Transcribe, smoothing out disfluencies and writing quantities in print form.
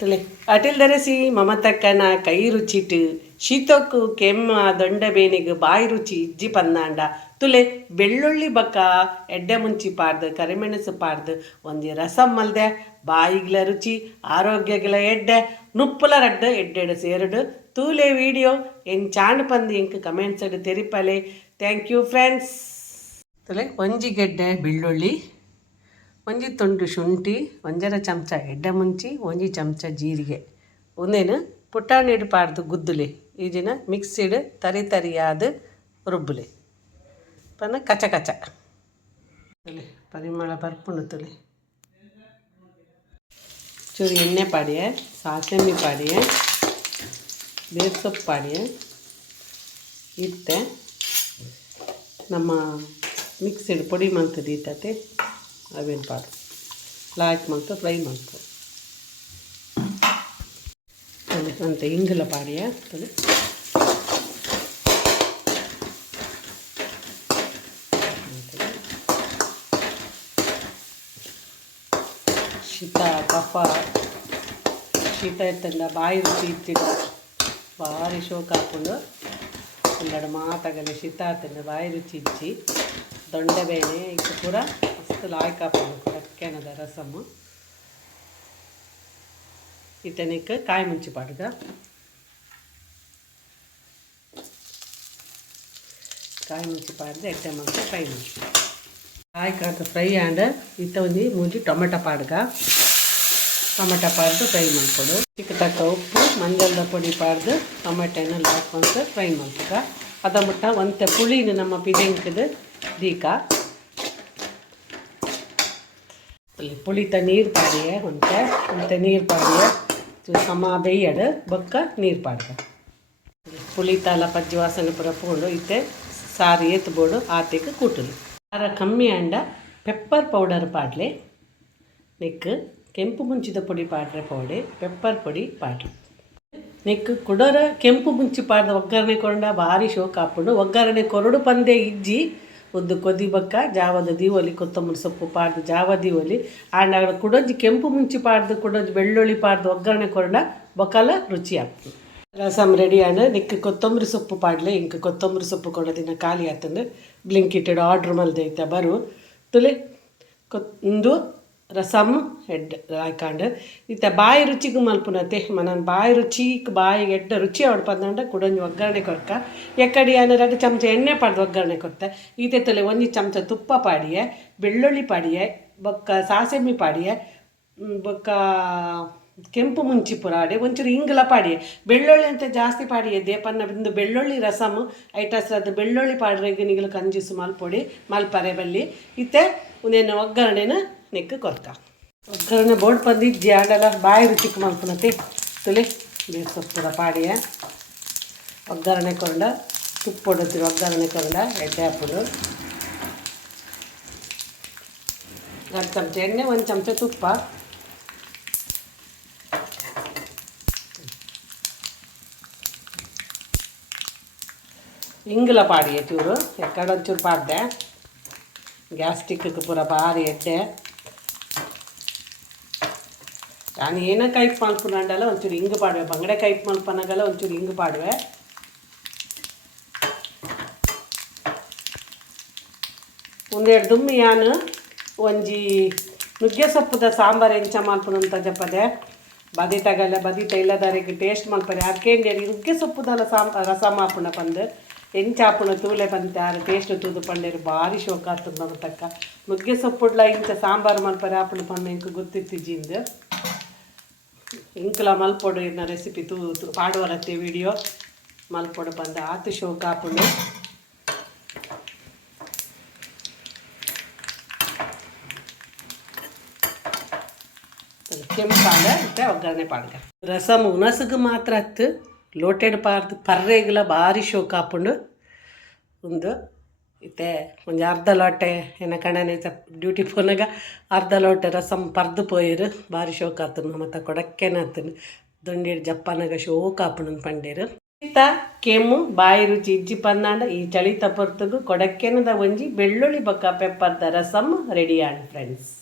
ತಲೆ ಅಟಿಲ್ ದರಸಿ ಮಮತಕ್ಕನ ಕೈ ರುಚಿಟ್ ಶೀತಕ್ಕು ಕೆಮ್ಮ ದೊಂಡ ಬೇನಿಗೆ ಬಾಯಿ ರುಚಿ ಇಜ್ಜಿ ಪಂದಾಂಡ ತುಲೆ ಬೆಳ್ಳುಳ್ಳಿ ಬಕ್ಕ ಎಡ್ಡೆ ಮುಂಚಿ ಪಾಡ್ದು ಕರಿಮೆಣಸು ಪಾಡ್ದು ಒಂದಿ ರಸಂ ಮಲ್ದೆ ಬಾಯಿಗ್ಲ ರುಚಿ ಆರೋಗ್ಯಗಳ ಎಡ್ಡೆ ನುಪ್ಪುಲ ರಡ್ಡು ಎಡ್ಡೆಡು ಸೇರುಡು ತೂಲೆ ವಿಡಿಯೋ ಎನ್ ಚಾಂಡ್ ಪಂದು ಇಂಕ್ ಕಮೆಂಟ್ಸ್ ಅಡು ತೆರಿಪಲೆ ಥ್ಯಾಂಕ್ ಯು ಫ್ರೆಂಡ್ಸ್. ತುಲೆ ಒಂಜಿ ಗೆಡ್ಡೆ ಬೆಳ್ಳುಳ್ಳಿ, ಒಂಜಿ ತುಂಡು ಶುಂಠಿ, ಒಂಜರ ಚಮಚ ಎಡ್ಡೆ ಮುಂಚಿ, ಒಂಜಿ ಚಮಚ ಜೀರಿಗೆ, ಒಂದೇನು ಪುಟಾಣಿಡು ಪಾಡ್ದು ಗುದ್ದುಲೆ ಈಜಿನ ಮಿಕ್ಸಿಡ್ ತರಿ ತರಿಯಾದ ರುಬ್ಬುಲೆ ಪನ್ನ ಕಚ ಕಚ ತುಲೆ ಪರಿಮಳ ಬರ್ಪುಂಡು. ತುಲೆ ಚೂರು ಎಣ್ಣೆ ಪಾಡಿಯ, ಸಾಸೆಮ್ಮಿ ಪಾಡಿಯ, ಬೇರ್ ಸೊಪ್ಪು ಪಾಡಿಯ ಇತ್ತೆ ನಮ್ಮ ಮಿಕ್ಸಿಡ್ ಪೊಡಿ ಮಲ್ತದ್ದು ಇತ್ತತೆ ಅವೇನು ಪಾಡು ಲಾಯ್ಕ್ ಮಲ್ತು ಫ್ರೈ ಮಲ್ತು ಅದೇ ಅಂತ ಇಂಗಲ ಪಾಡಿಯ ಅದೇ ಶೀತ ಕಫ ಶೀತ ಇರ್ತಂದ ಬಾಯಿ ರುಚಿ ಇತ್ತಿದ ಭಾರಿ ಶೋಕ ಹಾಕ್ಕೊಂಡು ಒಂದೆರಡು ಮಾತಾಗಲೆ ಶೀತ ಆಗ್ತಂದ ಬಾಯಿ ರುಚಿ ಇಚ್ಚಿ ದೊಂಡೆ ಬೇನೆ ಇದು ಪೂರ ಮಸ್ತ್ ಲಾಯ್ಕ್ ಹಾಕೊಂಡು ಅಕ್ಕೆನದ ರಸಮ್ಮು ಇತನಿಕ್ಕೆ ಕಾಯಿ ಮುಂಚಿ ಪಾಡ್ಗ ಕಾಯಿ ಮುಂಚಿ ಪಾಡ್ದು ಎಡ್ಡೆ ಮಂಚ ಫ್ರೈ ಮಾಡಿ ಕಾಯಿ ಕಾಯ್ದು ಫ್ರೈ ಆ್ಯಂಡ್ ಇತ್ತ ಒಂದು ಮುಂಚಿ ಟೊಮೆಟೊ ಪಾಡ್ಗ ಟೊಮೆಟೊ ಪಾಡ್ದು ಫ್ರೈ ಮಾಡ್ಕೊಡು ಚಿಕ್ಕ ತಕ್ಕ ಉಪ್ಪು ಮಂಜಲ್ದ ಪೊಡಿ ಪಾಡ್ದು ಟೊಮೆಟೊನೆಲ್ಲ ಹಾಕ್ಕೊಂಡು ಫ್ರೈ ಮಾಡ್ತಗ ಅದ ಮುಟ್ಟ ಒಂತೆ ಪುಳಿನ ನಮ್ಮ ಪಿದೆಂಕದು ದೀಕ ಅಲ್ಲಿ ಪುಳಿತ ನೀರು ಪಾಡಿಯೆ ಒಂತೆ ನೀರು ಪಾಡಿಯೆ ಸಮ ಬೇಯ್ಯಡು ಬೊಕ್ಕ ನೀರು ಪಾಡ್ಗ ಪುಳಿತಾಲ ಪಜ್ಜಿ ವಾಸನೆ ಪುರ ಪೋಂಡು ಇತ್ತೆ ಸಾರು ಏತ್ಬೋಡು ಆತೆಗೆ ಕೂಟಲು ಖಾರ ಕಮ್ಮಿ ಅಂಡ ಪೆಪ್ಪರ್ ಪೌಡರ್ ಪಾಡ್ಲೆ ನೆಕ್ ಕೆಂಪು ಮುಂಚಿದ ಪೊಡಿ ಪಾಡ್ರೆ ಪೌಡೆ ಪೆಪ್ಪರ್ ಪೊಡಿ ಪಾಡ್ರೆ ನೆಕ್ ಕುಡರ ಕೆಂಪು ಮುಂಚಿ ಪಾಡ್ದ ಒಗ್ಗರಣೆ ಕೊಂಡ ಭಾರಿ ಶೋಕ ಹಾಕೊಂಡು ಒಗ್ಗರಣೆ ಕೊರಡು ಪಂದೆ ಇಜ್ಜಿ ಒಂದು ಕೊದಿ ಬಕ್ಕ ಜಾವದ ದೀವಲಿ ಕೊತ್ತಂಬರಿ ಸೊಪ್ಪು ಪಾಡ್ದು ಜಾವ ದೀವಲಿ ಆಂಡ ಕುಡೋಜಿ ಕೆಂಪು ಮುಂಚಿ ಪಾಡ್ದು ಕುಡೋಜಿ ಬೆಳ್ಳುಳ್ಳಿ ಪಾಡ್ದು ಒಗ್ಗರಣೆ ಕೊರಡ ಬೊಕಲ ರುಚಿ ಆಗ್ತದೆ. ರಸಮ್ ರೆಡಿ ಆಂಡ್ ನೆಕ್ ಕೊತ್ತಂಬರಿ ಸೊಪ್ಪು ಪಾಡ್ಲೆ ಇಂಕ ಕೊತ್ತಂಬರಿ ಸೊಪ್ಪು ಕೊಡೋದಿನ ಖಾಲಿ ಆತಂದು ಬ್ಲಿಂಕಿಟೆಡ್ ಆರ್ಡ್ರ್ ಮಲ್ದೆ ಐತೆ ಬರು ತುಲೆ ಒಂದು ರಸಮ್ ಹೆಡ್ ಹಾಕೊಂಡು ಇತ್ತ ಬಾಯಿ ರುಚಿಗೂ ಮಲ್ಪುನತೆ ಮನನ್ ಬಾಯಿ ರುಚಿಗೆ ಬಾಯಿಗೆ ಎಡ್ಡ ರುಚಿ ಹೊಡ್ಪಂದಂಡ ಕುಡೊಂದು ಒಗ್ಗರಣೆ ಕೊರ್ಕ ಎಕ್ಕಡಿ ಎರಡು ಚಮಚ ಎಣ್ಣೆ ಪಾಡ್ದು ಒಗ್ಗರಣೆ ಕೊಡ್ತೆ ಈತೆ ತಲೆ ಒಂದು ಚಮಚ ತುಪ್ಪ ಪಾಡಿಯೆ ಬೆಳ್ಳುಳ್ಳಿ ಪಾಡಿಯೆ ಬೊಕ್ಕ ಸಾಸೆಮ್ಮಿ ಪಾಡಿಯೆ ಬೊಕ್ಕ ಕೆಂಪು ಮುಂಚಿ ಪುರಾಡೆ ಒಂಚೂರು ಇಂಗಲ ಪಾಡಿಯೆ ಬೆಳ್ಳುಳ್ಳಿ ಅಂತ ಜಾಸ್ತಿ ಪಾಡಿಯೆ ದೇಪನ್ನ ಬಿಂದು ಬೆಳ್ಳುಳ್ಳಿ ರಸಮ್ ಐಟಸ್ರದ್ದು ಬೆಳ್ಳುಳ್ಳಿ ಪಾಡ್ರೆಗೆ ನಿಗಲು ಕಂಜಿಸು ಮಲ್ಪೊಡಿ ಮಲ್ಪರೆ ಬಲ್ಲಿ ಇತ್ತೆ ಒಂದೇನು ಒಗ್ಗರಣೆನ ನೆಕ್ ಕೊರ್ಕ ಒಗ್ಗರಣೆ ಬೋರ್ಡ್ ಪಂದಿಜ್ಜಿ ಆಡಲ್ಲ ಬಾಯಿ ರುಚಿಗೆ ಮಲ್ಪುನತೆ ತುಲೆ ಬೇರೆ ಸೊಪ್ಪುರ ಪಾಡಿಯ ಒಗ್ಗರಣೆ ಕೊಂಡ ತುಪ್ಪ ಹೊಡತಿರು ಒಗ್ಗರಣೆ ಕೊಂಡ ಎಡ್ಡೆ ಹಾಕೋದು 2 ಚಮಚ ಎಣ್ಣೆ 1 ಚಮಚ ತುಪ್ಪ ಇಂಗಲ ಪಾಡಿಯ ಚೂರು ಎಕ್ಕಡ ಒಂಚೂರು ಪಾಡ್ದೆ ಗ್ಯಾಸ್ಟಿಕ್ಗೆ ಪೂರ ಭಾರಿ ಎಡ್ಡೆ ನಾನು ಏನೋ ಕೈಪ್ ಮಲ್ಪುನಂಡಲ್ಲ ಒಂಚೂರು ಹಿಂಗೆ ಪಾಡುವೆ ಬಂಗಡೆ ಕೈಪ್ ಮಲ್ಪನಾಗಲ್ಲ ಒಂಚೂರು ಹಿಂಗೆ ಪಾಡುವೆ ಒಂದೆರಡು ದುಮ್ಮಿ ಯಾನು ಒಂಜಿ ನುಗ್ಗೆ ಸೊಪ್ಪುದ ಸಾಂಬಾರು ಎಂಚ ಮಲ್ಪುನಂತ ಜಪ್ಪದೆ ಬದಿತಾಗಲ್ಲ ಬದಿತ ಇಲ್ಲದಾರಿಗೆ ಟೇಸ್ಟ್ ಮಲ್ಪರೆ ಅದಕ್ಕೆ ನುಗ್ಗೆ ಸೊಪ್ಪುದಲ್ಲ ರಸ ಮಾಪುಣ ಪಂದು ಎಂಚಾಪುಣ ತೂಲೆ ಬಂತೆ ಆರು ಟೇಸ್ಟ್ ತೂದು ಪಂಡೇರು ಭಾರಿ ಶೋಕ ಆಗ್ತದೆ ನಮ್ಮ ತಕ್ಕ ನುಗ್ಗೆ ಸೊಪ್ಪುಡ್ಲ ಇಂಚ ಸಾಂಬಾರು ಮಲ್ಪರೆ ಆಪುಣ ಪಂಡ ಇಂಕ ಗೊತ್ತಿತ್ತಿಜ್ಜಿಂದು ಇಂಕಲ ಮಲ್ಪೊಡು ಇನ್ನ ರೆಸಿಪಿ ತೂ ಪಾಡುವರತ್ತೆ ವಿಡಿಯೋ ಮಲ್ಪೊಡು ಬಂದ ಆತು ಶೋಕ ಆಪುಂಡು ಕೆಂಪಾಂಡ ಇತ್ತೆ ಒಗ್ಗರಣೆ ಪಾಡ್ಗ ರಸಮ್ ಉನಸಗೆ ಮಾತ್ರ ಹತ್ತು ಲೋಟೆಡ್ ಪಾರ್ದು ಪರ್ರೆಗ್ಲ ಭಾರಿ ಶೋಕ ಹಾಕೊಂಡು ಒಂದು ಇತ್ತೆ ಒಂದು ಅರ್ಧ ಲೋಟೆ ಏನ ಕಣನೆ ಡ್ಯೂಟಿ ಪೋನಾಗ ಅರ್ಧ ಲೋಟೆ ರಸಮ್ ಪರ್ದು ಪೋಯಿರು ಭಾರಿ ಶೋಕ ಆತನು ಮತ್ತು ಕೊಡಕ್ಕೆನ ಆತನು ದೊಂಡೇರು ಜಪ್ಪನಾಗ ಶೋಕ ಹಾಪುಣನ್ ಪಂಡೇರು ಇತ್ತ ಕೆಮ್ಮು ಬಾಯಿ ರುಚಿ ಇಜ್ಜಿ ಪನ್ನಾಂಡ ಈ ಚಳಿತ ಪೊರ್ತುಗು ಕೊಡಕ್ಕೆನದ ಒಂಜಿ ಬೆಳ್ಳುಳ್ಳಿ ಬೊಕ್ಕ ಪೆಪ್ಪರ್ದ ರಸಮ್ ರೆಡಿ ಆಂಡ್ ಫ್ರೆಂಡ್ಸ್.